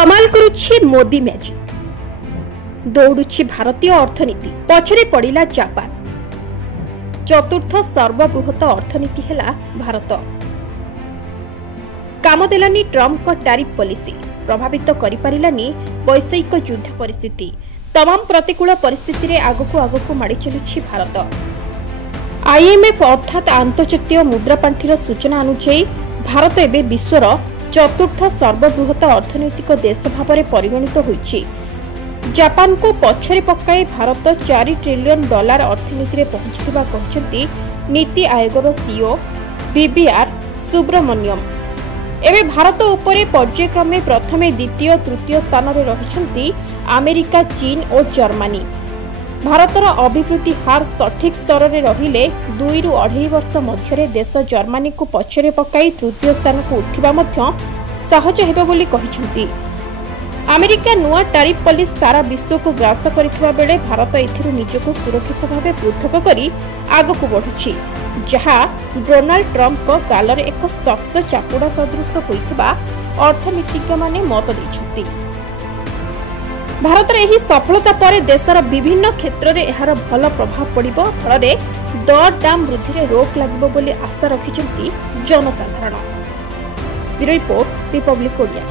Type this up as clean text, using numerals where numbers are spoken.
कमाल करुछि मोदी मैजिक दौड़ुछि भारतीय अर्थनीति पछरे पड़िला जापान चतुर्थ सर्वबृहत अर्थनीति हेला भारत काम देलानी ट्रम्प का टैरिफ पॉलिसी प्रभावित करि पारिलानी वैश्विक युद्ध परिस्थिति तमाम प्रतिकूल परिस्थिति रे आगकु आगकु माड़ी चलुछि भारत। आईएमएफ अर्थात आंतर्जातीय मुद्रा पांठीर सूचना अनुसार भारत एबे विश्वर चतुर्थ सर्वबृहत अर्थनैतिक देश भाव में परिगणित होइछि। जापान को पछरे पकाई भारत 4 ट्रिलियन डॉलर अर्थनीति रे पहुंचथिबा कहचंती नीति आयोगर सीईओ बीबीआर सुब्रमण्यम। एबे भारत उपरे पर्यायक्रमे प्रथमे द्वितीय तृतीय स्थान रे रहिछंती अमेरिका चीन और जर्मनी। भारतर अभिवृद्धि हार सठिक स्तर में रहिले 2 ରୁ 2.5 वर्ष मध्य देश जर्मनी को पछरे पकाई तृतीय स्थान को उठिबा मध्य सहज हेबे बोली कहिसंती। अमेरिका नुआ टैरिफ पॉलिसी सारा विश्व को ग्रास करिथिबा बेले भारत एथिरु निजको सुरक्षित भावे पृथक करी आगको बढ़ुछि, जहा डोनाल्ड ट्रम्प को गालरे एक शक्त चापुड़ा सदृश होइथिबा अर्थनीतिज्ञ माने मत दैछंती। भारत एही सफलता पर देशर विभिन्न क्षेत्र में एहार भल प्रभाव पड़िबो, फଳରେ दर दाम वृद्धि रे रोक लागिबो बोली आशा रखिछंती जनसाधारण। Bureau report, republic Odia.